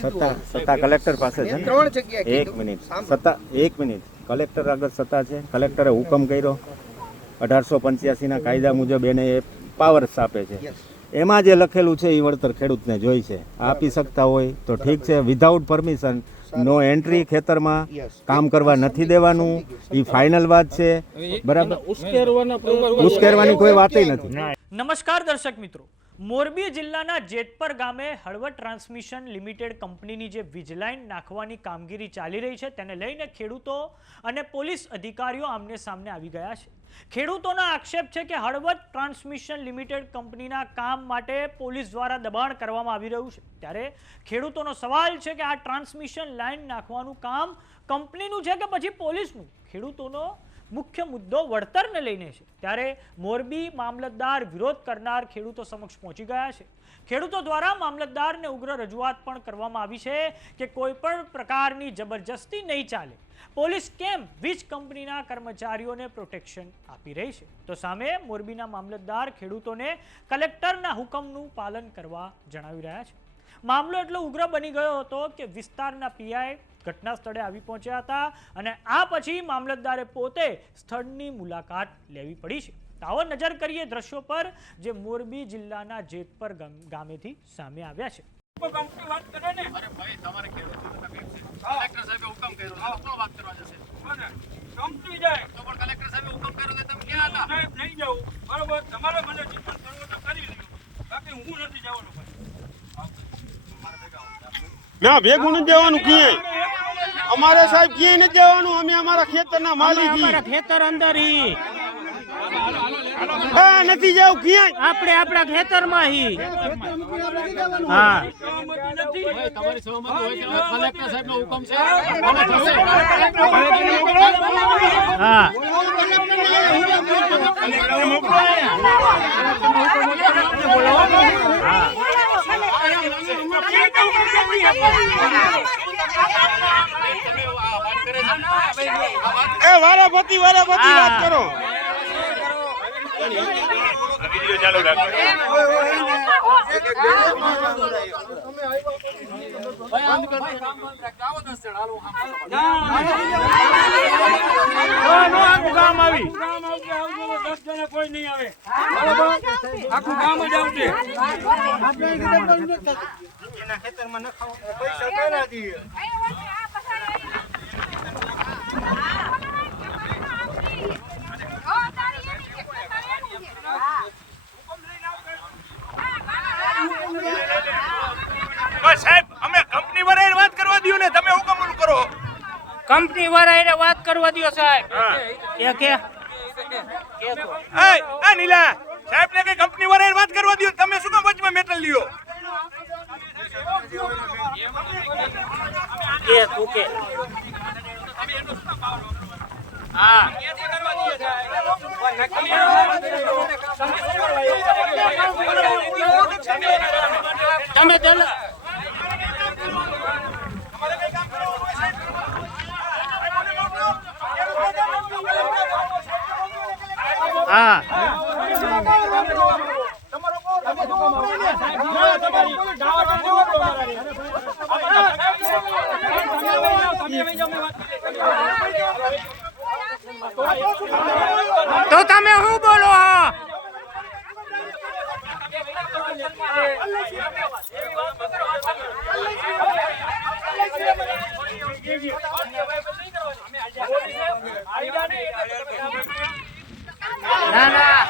સત્તા કલેક્ટર પાસે છે. 3 જગ્યાએ એક મિનિટ કલેક્ટર આગળ સત્તા છે. કલેક્ટરે હુકમ કર્યો 1885ના કાયદા મુજબ એને એ પાવર્સ આપે છે. એમાં જે લખેલું છે એ વળતર ખેડૂતને જોઈ છે. આપી શકતા હોય તો ઠીક છે. વિધાઉટ પરમિશન નો એન્ટ્રી ખેતરમાં કામ કરવા નથી દેવાનું. એ ફાઇનલ વાત છે. બરાબર, ઉશ્કેરવાની કોઈ વાત નથી. નમસ્કાર દર્શક મિત્રો, મોરબી જિલ્લાના જેતપર ગામે હળવદ ટ્રાન્સમિશન લિમિટેડ કંપનીની જે વીજલાઇન નાખવાની કામગીરી ચાલી રહી છે તેને લઈને ખેડૂતો અને પોલીસ અધિકારીઓ આમને સામને આવી ગયા છે. ખેડૂતોના આક્ષેપ છે કે હળવદ ટ્રાન્સમિશન લિમિટેડ કંપનીના કામ માટે પોલીસ દ્વારા દબાણ કરવામાં આવી રહ્યું છે. ત્યારે ખેડૂતોનો સવાલ છે કે આ ટ્રાન્સમિશન લાઇન નાખવાનું કામ કંપનીનું છે કે પછી પોલીસનું? ખેડૂતોનો મુખ્ય મુદ્દો વળતરને લઈને છે. ત્યારે મોરબી મામલતદાર વિરોધ કરનાર ખેડૂતો સમક્ષ પહોંચી ગયા છે. ખેડૂતો દ્વારા મામલતદારને ઉગ્ર રજૂઆત પણ કરવામાં આવી છે કે કોઈ પણ પ્રકારની જબરજસ્તી નહીં ચાલે. પોલીસ કેમ વીજ કંપનીના કર્મચારીઓને પ્રોટેક્શન આપી રહી છે? તો સામે મોરબીના મામલતદાર ખેડૂતોને કલેક્ટરના હુકમનું પાલન કરવા જણાવી રહ્યા છે. મામલો એટલો ઉગ્ર બની ગયો હતો કે વિસ્તારના પીઆઈ ઘટના સ્થળે આવી પહોંચ્યા હતા અને આ પછી મામલતદારે પોતે સ્થળની મુલાકાત લેવી પડી છે. આવો નજર કરીએ દ્રશ્યો પર જે મોરબી જિલ્લાના જેતપર ગામેથી સામે આવ્યા છે. ના ભેગું નથી જવાનું ક્યાંય. અમારે સાહેબ ક્યાંય નથી જવાનું. અમે અમારા ખેતરના માલિક છીએ. ખેતર અંદર હા નથી જાવ ક્યાંય. આપણે આપણા ખેતરમાં હી. હા તમારી સહમતિ હોય કે કલેક્ટર સાહેબનો હુકમ છે. હા એ વારાફરતી વાત કરો. ચાલુ રાખો. કોઈ નહીં આવે. આખું ગામ જ આવશે. એના ખેતરમાં નખાવ પૈસા પહેલા દઈએ. સાહેબ અમે કંપની વાળાને વાત કરવા દો ને, તમે હુકમ કરો. કંપની વાળાને વાત કરવા દો સાહેબ. કે નીલા સાહેબ ને કઈ કંપની વાળાને વાત કરવા દો. તમે શું કામ વચમાં મેટલ લ્યો? તું કે હા તમે હા તો તમે શું બોલો? ના ના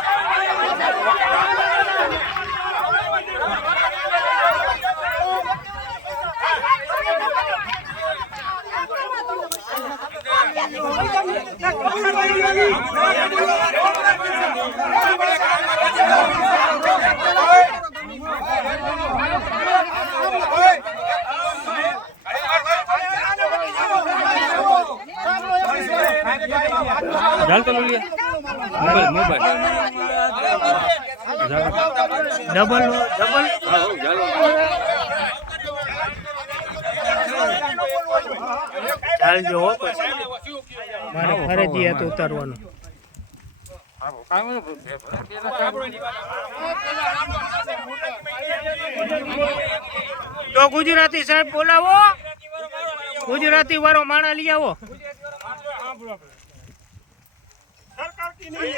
ચાલ તો લઈએ મોબાઈલ ડબલ ચાલજો હો. પછી મારે ફરજિયાત ઉતારવાનું. તો ગુજરાતી સાહેબ બોલાવો, ગુજરાતી વાળો માણા લઈ આવો. સરકાર કી નહીં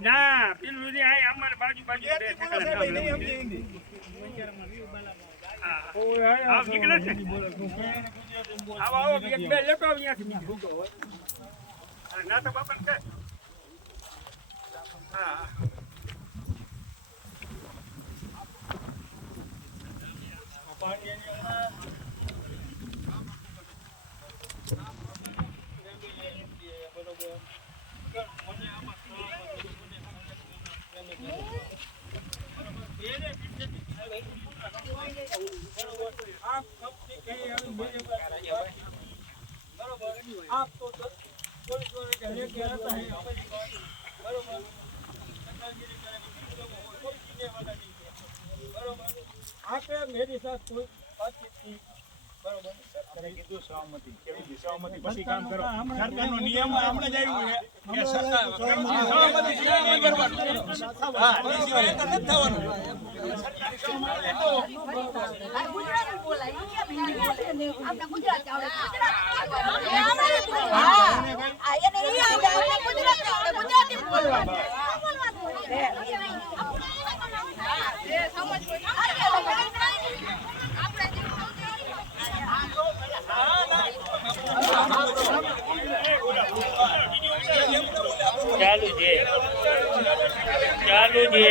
ના પેલું અમારે બાજુ બાજુ मेरे साथ कोई बातचीत की बरोबर सरकारे કીધું સહમતિ કેવી સહમતિ પછી કામ કરો સરકારનો નિયમ આપણે જ આવ્યું છે કે સરકાર સહમતિ સિવાય નહીં કરવાનું હા એ સિવાય નથી થવાનું ગુજરાતી બોલાય કે હિન્દી બોલે આપણે ગુજરાતી આવડે હા એને ઈ આવડે ગુજરાતી આવડે ગુજરાતી બોલવાનું ચાલુ છે ચાલુ છે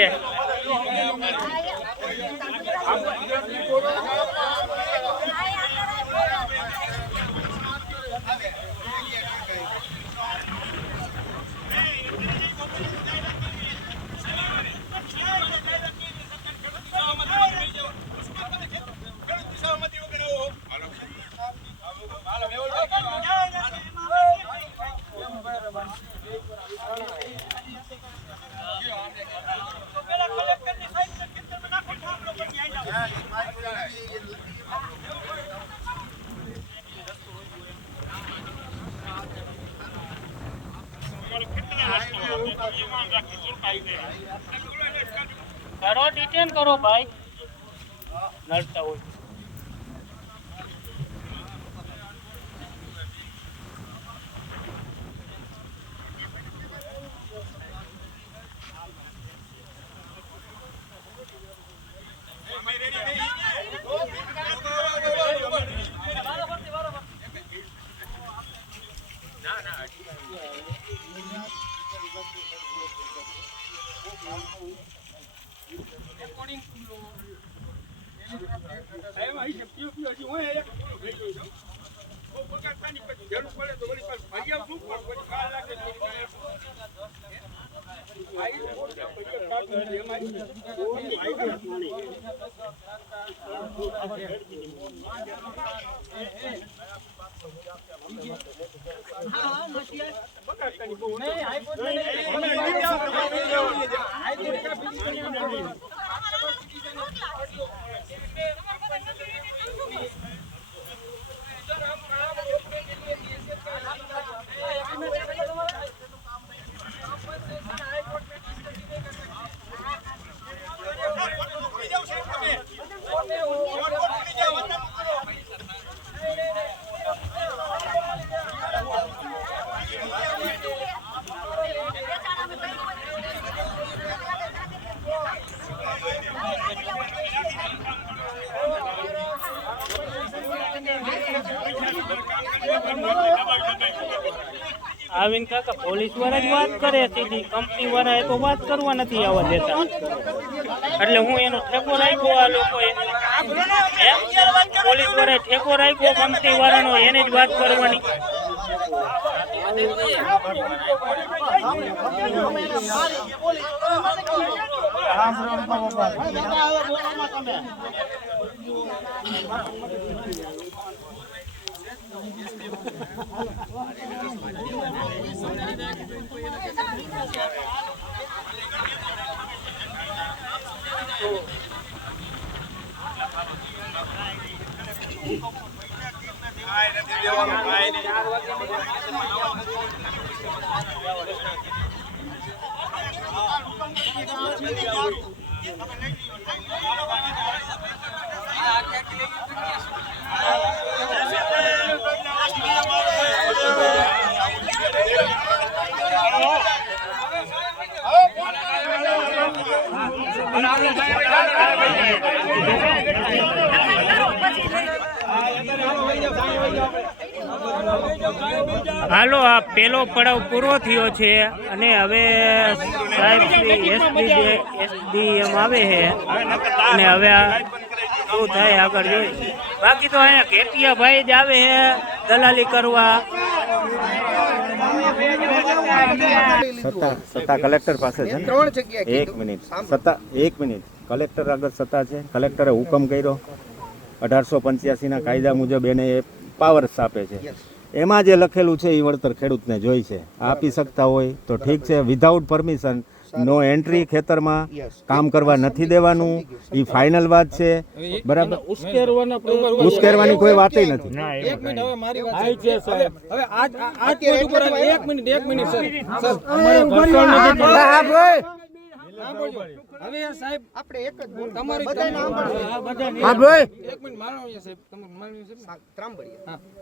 કરો ડિટેન કરો ભાઈ લડતા હોય આવીને કાકા પોલીસ વાળા જ વાત કરે સીધી કંપની વાળા તો વાત કરવા નથી આવવા દેતા એટલે હું એનો ઠેકો રાખ્યો આ લોકોએ પોલીસ વાળાએ ઠેકો રાખ્યો કંપની વાળાનો એને જ વાત કરવાની હાલો આ પેલો પડાવ પૂરો થયો છે અને હવે સાહેબ શ્રી એસડીએમ આવે છે અને હવે શું થાય આગળ જોઈ. બાકી તો અહીંયા ઘેટિયા ભાઈ જ આવે છે દલાલી કરવા. સત્તા કલેક્ટર પાસે છે ને? એક મિનિટ કલેક્ટર આગળ સત્તા છે. કલેક્ટરે હુકમ કર્યો 1885 ના કાયદા મુજબ એને એ પાવર્સ આપે છે. એમાં જે લખેલું છે એ વળતર ખેડૂતને જોઈ છે. આપી શકતા હોય તો ઠીક છે. વિધાઉટ પરમિશન નો એન્ટ્રી ખેતરમાં કામ કરવા નથી દેવાનું. એ ફાઇનલ વાત છે. બરાબર, ઉશ્કેરવાની કોઈ વાત નથી. હવે સાહેબ આપણે એક જ તમારી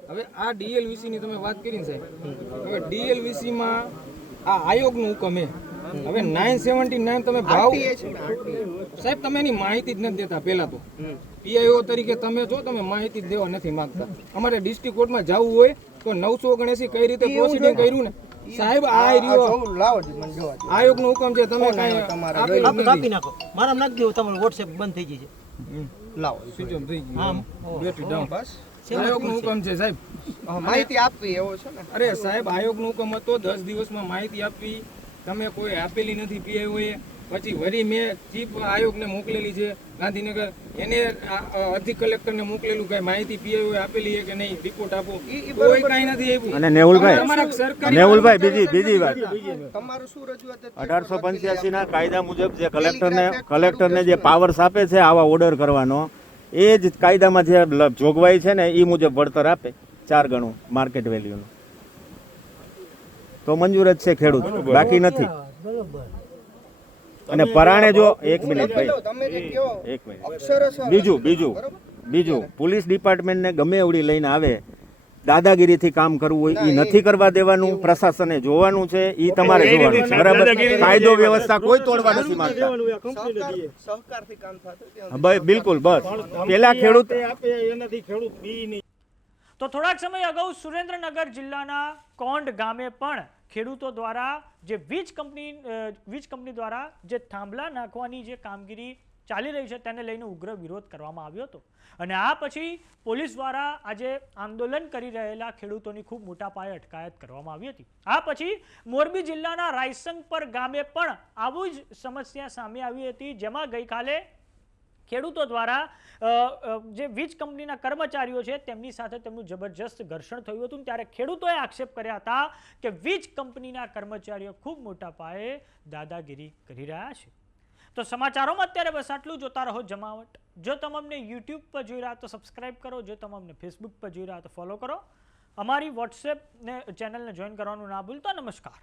હવે આ ડીએલવીસી ની તમે વાત કરી ને સાહેબ, હવે ડીએલવીસી માં આ આયોગનો હુકમ હે. હવે 979 તમે ભાવ સાહેબ તમે એની માહિતી જ નથી દેતા. પહેલા તો પીઆઈઓ તરીકે તમે જો તમે માહિતી જ દેવા નથી માંગતા. અમારે ડિસ્ટ્રિક્ટ કોર્ટમાં જવું હોય તો 979 કઈ રીતે પ્રોસિડિંગ કર્યું ને સાહેબ, આ આયોગ નો હુકમ છે. તમે કાપી નાખો, મારા નાખી દો, તમારું વોટ્સએપ બંધ થઈ જશે. લાવો સ્વિચ ઓફ થઈ ગયું, બેટરી ડાઉન. બસ આયોગ નો હુકમ છે સાહેબ, માહિતી આપવી એવો છે ને. અરે સાહેબ આયોગ નો હુકમ હતો 10 દિવસમાં માહિતી આપવી. તમે કોઈ આપેલી નથી પીઆઈઓએ. પછી વરી મેં ચીફ આયોગને મોકલેલી છે ગાંધીનગર, એને અધિક કલેક્ટરને મોકલેલું કઈ માહિતી પીઆઈઓએ આપેલી છે કે નહીં, રિપોર્ટ આપો. કોઈ કઈ નથી આપ્યું. અને નેહુલભાઈ બીજી વાત, તમારું શું રજૂઆત હતી? 1885 ના કાયદા મુજબ જે કલેક્ટરને જે પાવર્સ આપે છે આવા ઓર્ડર કરવાનો, એ જ કાયદામાં જે જોગવાઈ છે ને એ મુજબ વળતર આપે 4 ગણું માર્કેટ વેલ્યુનું, તો મંજૂર જ છે ખેડૂત, બાકી નથી. અને પરાણે જો એક મિનિટ બીજું પોલીસ ડિપાર્ટમેન્ટને ગમે એવડી લઈને આવે, દાદાગીરીથી કામ કરવું હોય એ નથી કરવા દેવાનું. પ્રશાસને જોવાનું છે, એ તમારે જોવાનું છે. બરાબર, કાયદો વ્યવસ્થા કોઈ તોડવા નથી માંગતા. બિલકુલ, બસ પેલા ખેડૂત તો થોડાક સમય અગાઉ સુરેન્દ્રનગર જિલ્લાના કોંડ ગામે પણ ખેડૂતો દ્વારા જે વીજ કંપની દ્વારા જે થાંભલા નાખવાની જે કામગીરી ચાલી રહી છે તેને લઈને ઉગ્ર વિરોધ કરવામાં આવ્યો હતો. અને આ પછી પોલીસ દ્વારા આજે આંદોલન કરી રહેલા ખેડૂતોની ખૂબ મોટા પાયે અટકાયત કરવામાં આવી હતી. આ પછી મોરબી જિલ્લાના રાયસંગપર ગામે પણ આવી જ સમસ્યા સામે આવી હતી, જેમાં ગઈકાલે ખેડૂતો દ્વારા જે વીજ કંપનીના કર્મચારીઓ છે તેમની સાથે તેમનું જબરજસ્ત ઘર્ષણ થયું હતું. ત્યારે ખેડૂતોએ આક્ષેપ કર્યા હતા કે વીજ કંપનીના કર્મચારીઓ ખૂબ મોટા પાયે દાદાગીરી કરી રહ્યા છે. તો સમાચારોમાં અત્યારે બસ આટલું. જોતા રહો જમાવટ. જો તમે અમને યુટ્યુબ પર જોઈ રહ્યા તો સબસ્ક્રાઇબ કરો, જો તમે અમને ફેસબુક પર જોઈ રહ્યા તો ફોલો કરો, અમારી વોટ્સએપ ચેનલને જોઈન કરવાનું ના ભૂલતા. નમસ્કાર.